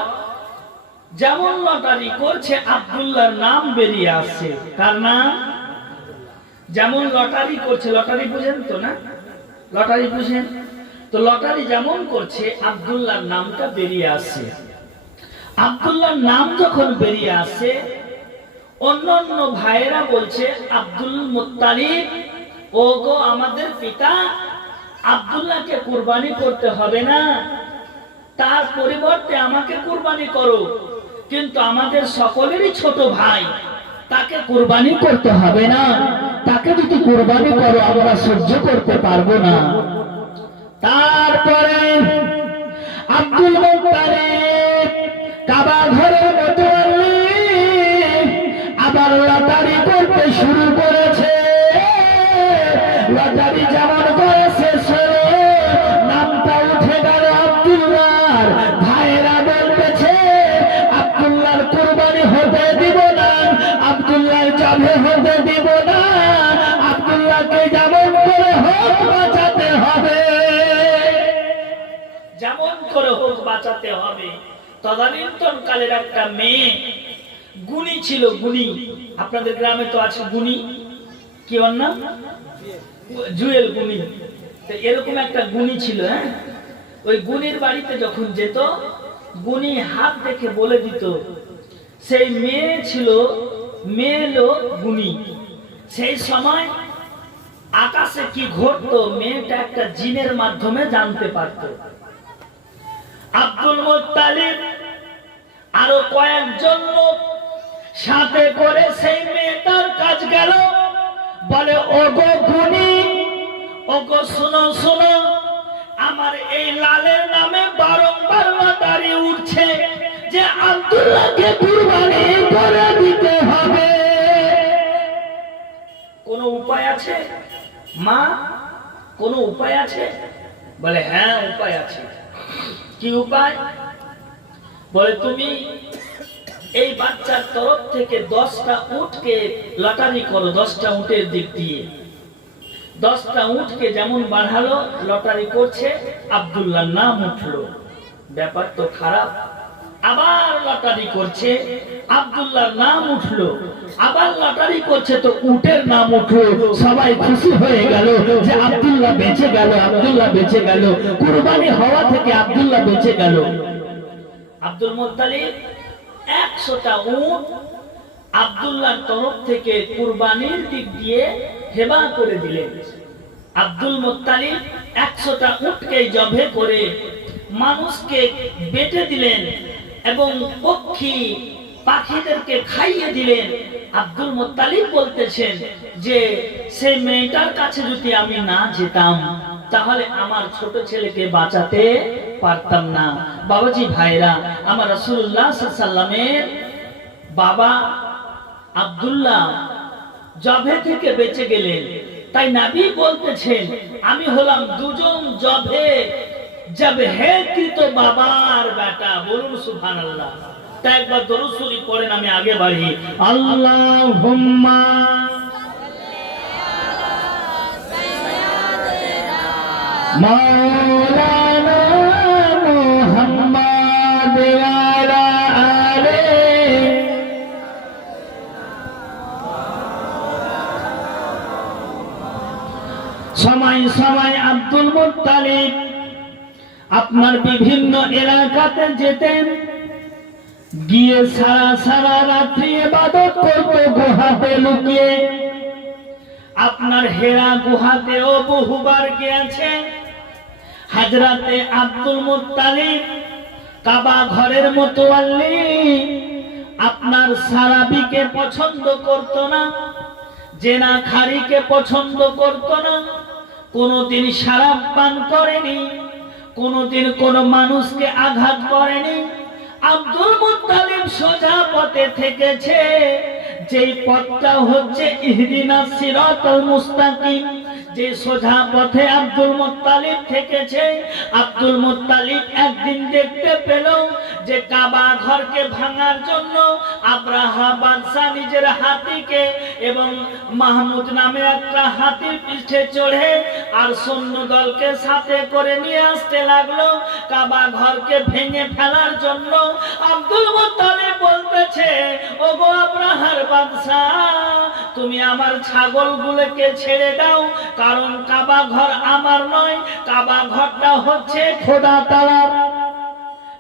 যেমন লটারি করছে আব্দুল্লাহর নাম বেরিয়ে আসছে। কার নাম? যেমন লটারি করছে, লটারি বুঝেন তো না? লটারি বুঝেন তো? লটারি যেমন করছে আব্দুল্লাহর নামটা বেরিয়ে আসছে। আব্দুল্লাহর নাম যখন বেরিয়ে আসে, অন্যান্য ভাইয়েরা বলছে, আব্দুল মুত্তালিব ওগো আমাদের পিতা, আব্দুল্লাহকে কুরবানি করতে হবে না, তার পরিবর্তে আমাকে কুরবানি করো। কিন্তু আমাদের সকলেরই ছোট ভাই, তাকে কুরবানি করতে হবে না, তাকে যদি কুরবানি করো আমরা সহ্য করতে পারবো না। তারপরে আব্দুল মুত্তালিব কাবা ঘরের মতো আবার লটারি করতে শুরু করেছে। লটারি যেমন করেছে নামটা উঠে গেল আব্দুল্লাহর। ভাইয়েরা বলতেছে আব্দুল্লাহর কুরবানি হতে দিব না, আব্দুল্লাহর জবে হতে দিব না, আব্দুল্লাহকে যেমন করে হোক বাঁচাতে হবে, যেমন করে হোক বাঁচাতে হবে। তদানীন্তন কালের একটা মেয়ে গুণী ছিল, গুণী, আপনাদের গ্রামে তো আছে গুণী, কি ওর নাম? জুয়েল গুণী। তো এরকম একটা গুণী ছিল। হ্যাঁ, ওই গুণীর বাড়িতে যখন যেত, গুণী হাত দেখে বলে দিত সেই মেয়ে ছিল, মেয়ে লোক গুণী। সেই সময় আকাশে কি ঘটতো মেয়েটা একটা জিনের মাধ্যমে জানতে পারত। আব্দুল মুত্তালিব আরো কয়েকজন লোক সাথে করে সেই মেয়েটার কাজ গেল, বলে ওগো গুণী, ওগো শুনো শুনো, আমার এই লালের নামে বারংবার লটারি উঠছে যে আব্দুল্লাহকে কুরবানি করে দিতে হবে, কোন উপায় আছে মা? কোন উপায় আছে? বলে হ্যাঁ উপায় আছে। কি উপায়? বলে তুমি এই বাচ্চার তরফ থেকে 10টা উটকে লটারি করো, 10টা উটের দিক দিয়ে। 10টা উটকে যেমন বাড়ালো, লটারি করছে, আব্দুল্লাহর নাম উঠলো। ব্যাপার তো খারাপ। আবার লটারি করছে, আব্দুল্লাহর নাম উঠলো। আবার লটারি করছে, তো উটের নাম উঠলো। সবাই খুশি হয়ে গেল যে আব্দুল্লাহ বেঁচে গেল, আব্দুল্লাহ বেঁচে গেল, কুরবানি হওয়া থেকে আব্দুল্লাহ বেঁচে গেল। আব্দুল মুত্তালিব 100টা উট আব্দুল্লাহর তরফ থেকে কুরবানির দিক দিয়ে হেবা করে দিলেন। আব্দুল মুত্তালিব 100টা উটকে জবে করে মানুষকে বেটে দিলেন এবং পক্ষী পাখিদেরকে খাইয়ে দিলেন। আব্দুল মুত্তালিব বলতেছেন যে সেই মেয়েটার কাছে যদি আমি না যেতাম তাহলে আমার ছোট ছেলেকে বাঁচাতে পারতাম না। বাবাজি ভাইরা, আমার রাসূলুল্লাহ সাল্লাল্লাহু আলাইহি ওয়াসাল্লামের বাবা আব্দুল্লাহ জবে থেকে বেঁচে গেলেন। তাই নবী বলতেছেন আমি হলাম দুজন জব হে কৃত বাবার বেটা। বলুন সুবহানাল্লাহ। তাই একবার দরুদ শরীফ পড়েন, আমি আগে বাড়ি। আল্লাহুম্মা মাওলানা মুহাম্মাদ ওয়া আলা আলিহি। সময় সময় আব্দুল মুত্তালিব আপনার বিভিন্ন এলাকাতে যেতেন, গিয়ে সারা সারা রাত্রি ইবাদত করতে গুহাতে লুকিয়ে। আপনার হেরা গুহাতেও বহুবার গিয়েছেন। হযরতে আব্দুল মুত্তালিব কাবা ঘরের মুতাওয়াল্লি আপনার সারাবিকে পছন্দ করত না, জেনাখারিকে পছন্দ করত না, কোনদিন শরাব পান করেনি, কোনদিন কোন মানুষকে আঘাত করেনি। আব্দুল মুত্তালিব সোজা পথে থেকেছে, যেই পথটা হচ্ছে ইহদিনাস সিরাতাল মুস্তাকিম। যে সোজা পথে আব্দুল মুত্তালিব থেকেছে। আব্দুল মুত্তালিব একদিন দেখতে পেল যে কাবা ঘরকে ভাঙার জন্য আব্রাহা বাদশা নিজের হাতিকে এবং মাহমুদ নামে একটা হাতির পিঠে চড়ে আর সৈন্য দলকে সাথে করে নিয়ে আসতে লাগলো কাবা ঘরকে ভেঙে ফেলার জন্য। আব্দুল মুত্তালিব বলতেছে, ওগো আব্রাহার বাদশা, তুমি আমার ছাগলগুলোকে ছেড়ে দাও, কারণ কাবা ঘর আমার নয়, কাবা ঘরটা হচ্ছে খোদা তাআলার।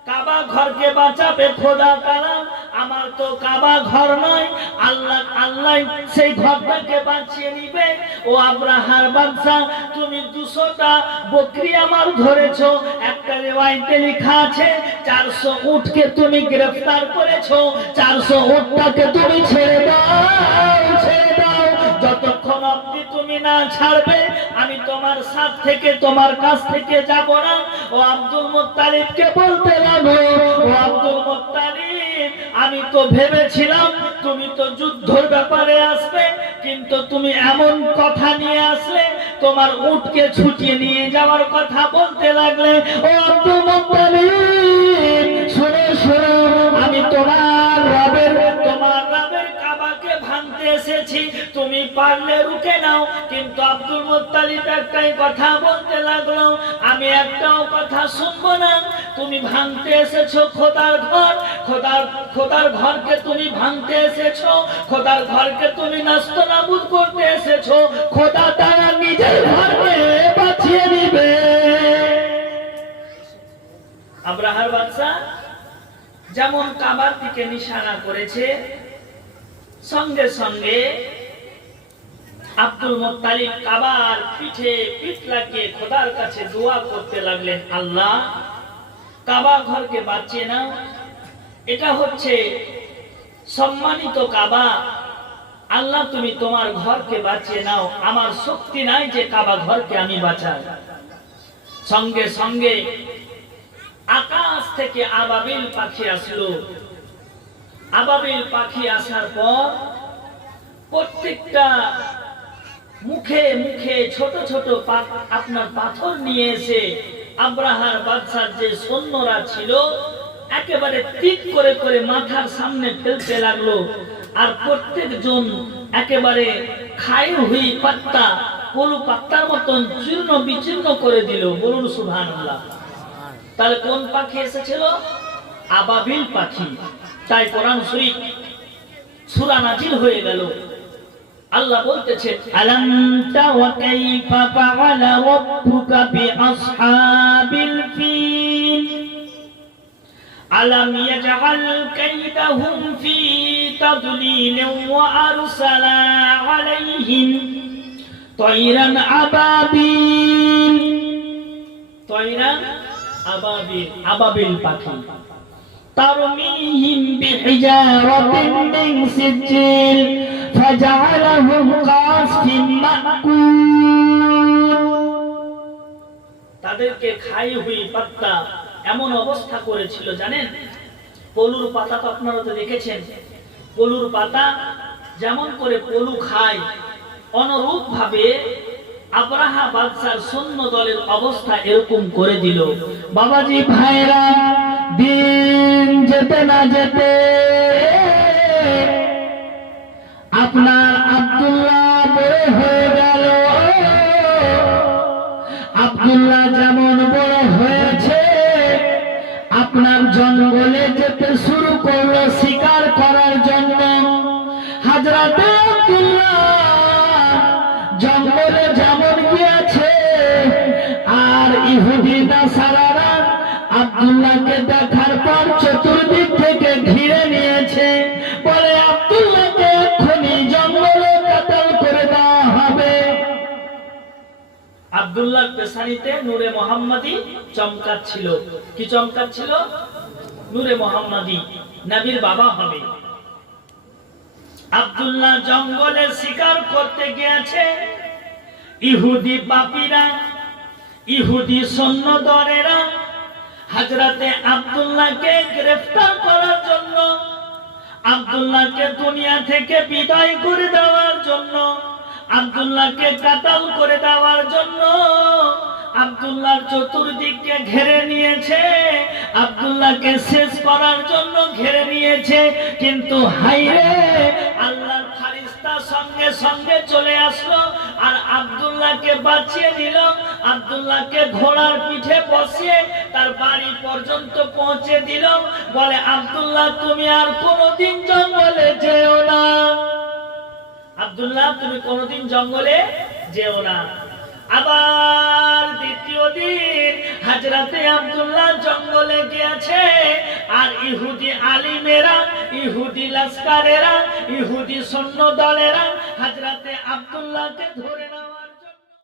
কাবা ঘরকে বাঁচাবে খোদা তাআলা, আমার তো কাবা ঘর নয়। আল্লাহ সেই ঘরটাকে বাঁচিয়ে নিবে। ও আব্রাহার বাদশা, তুমি 200টা বকরি আমার ধরেছো। একটা রিওয়ায়াতে লেখা আছে 400 উটকে তুমি গ্রেফতার করেছো। 400 উটটাকে তুমি ছেড়ে দাও, ছেড়ে দাও। যতক্ষণ অবধি তুমি না ছাড়বে আমি তোমার সাথ থেকে, তোমার কাছ থেকে যাব না। ও আব্দুল মুত্তালিবকে বলতে লাগলো, ও আব্দুল মুত্তালিব, আমি তো ভেবেছিলাম তুমি তো যুদ্ধের ব্যাপারে আসবে, কিন্তু তুমি এমন কথা নিয়ে আসলে, তোমার উটকে ছুটিয়ে নিয়ে যাওয়ার কথা বলতে লাগলে। ও আব্দুল মুত্তালিব, শুনে শুনো, আমি তোমার রবের কাবাকে ভাঙতে এসেছি, তুমি পারলে রুখে নাও। কিন্তু আব্দুল মুত্তালিব একটাই কথা বলতে লাগলো, আমি একটাও কথা শুনবো না। তুমি ভাঙতে এসেছো খোদার ঘর, খোদার ঘরকে তুমি ভাঙতে এসেছো, খোদার ঘরকে তুমি নাস্তানাবুদ করতে এসেছো। খোদা তাআলা নিজের ঘরকে বাঁচিয়ে দিবে। আব্রাহার বাদশা যেমন কাবার দিকে নিশানা করেছে, সঙ্গে সঙ্গে আব্দুল মুত্তালিব কাবার পিঠে পিঠ লাগিয়ে খোদার কাছে দোয়া করতে লাগলেন, আল্লাহ কাবা ঘরকে বাঁচিয়ে নাও। এটা হচ্ছে সম্মানিত কাবা। আল্লাহ তুমি তোমার ঘরকে বাঁচিয়ে নাও, আমার শক্তি নাই যে কাবা ঘরকে আমি বাঁচাই। সঙ্গে সঙ্গে আকাশ থেকে আবাবিল পাখি আসলো। আবাবিল পাখি আসার পর প্রত্যেকটা মুখে মুখে ছোট ছোট আপনার পাথর নিয়ে এসে আব্রাহার বাদশার যে সৈন্যরা ছিল একেবারে টিক করে করে মাথার সামনে ফেলতে লাগলো। আর প্রত্যেকজন একেবারে খায় হুই পাত্তা, পলু পাত্তার মতন চূর্ণ বিচূর্ণ করে দিল। বলুন সুবহানাল্লাহ। তাহলে কোন পাখি এসেছিল? আবাবিল পাখি। তাই কোরআন শরীফ সূরা নাজিল হয়ে গেল। আল্লাহ বলতেছেন, আলাম তারা কাইফা ফাআলা রাব্বুকা বিআসহাবিল ফিল আলাম ইয়াজআল কাইদাহুম ফি তাদলিল ওয়া আরসালা আলাইহিম তায়রান আবাবিল। তায়রান আবাবিল, আবাবিল পাখি। তারমিহিম বিহিজারাতিন মিন সিজিল ফাজআলাহুম কাসফিন মাকুল। তাদেরকে খাই হুই পাত্তা এমন অবস্থা করেছিল জানেন। পলুর পাতা তো আপনারা তো দেখেছেন, পলুর পাতা যেমন করে পলু খায় অনুরূপ ভাবে আব্রাহা বাদশার সৈন্য দলের অবস্থা এরকম করে দিল। বাবাজি ভাইরা, দিন যেতে না যেতে আপনার আব্দুল্লাহ বড় হয়ে গেল। আব্দুল্লাহ যেমন বড় হয়েছে, আপনার জঙ্গলে যেতে শুরু করলো শিকার করার জন্য। হযরতে আব্দুল্লাহ জঙ্গলে যেমন গিয়েছে, আর ইহুদি নাসারারা আব্দুল্লাহকে দেখার পর চতুর্দিক থেকে ঘিরে নিয়েছে। বলে আব্দুল্লাহকে এক্ষুনি জঙ্গলে কাতাল করে দেওয়া হবে। আব্দুল্লাহর পেশানিতে নূরে মুহাম্মাদি চমকাচ্ছিল। কি চমকাচ্ছিল? নূরে মুহাম্মাদি, নবীর বাবা হবে। আব্দুল্লাহ জঙ্গলে শিকার করতে গিয়েছে। ইহুদি পাপীরা, ইহুদি সৈন্যদলেরা হযরতে আব্দুল্লাহকে গ্রেফতার করার জন্য, আব্দুল্লাহকে দুনিয়া থেকে বিদায় করে দেওয়ার জন্য, আব্দুল্লাহকে কাতাল করে দেওয়ার জন্য আব্দুল্লাহর চতুর্দিককে ঘিরে নিয়েছে, আব্দুল্লাহকে শেষ করার জন্য ঘিরে নিয়েছে। কিন্তু হায়রে, আল্লাহর ফেরেশতা সঙ্গে সঙ্গে চলে আসলো আর আব্দুল্লাহকে বাঁচিয়ে দিল। আব্দুল্লাহকে ঘোড়ার পিঠে বসিয়ে তার বাড়ি পর্যন্ত পৌঁছে দিল। বলে আব্দুল্লাহ, তুমি আর কোনোদিন জঙ্গলে যেও না। আব্দুল্লাহ, তুমি কোনোদিন জঙ্গলে যেও না। আবার দ্বিতীয় দিন হযরতে আব্দুল্লাহ জঙ্গলে গিয়েছে, আর ইহুদি আলিমেরা, ইহুদি লস্করেরা, ইহুদি সৈন্য দলেরা হযরতে আব্দুল্লাহকে ধরে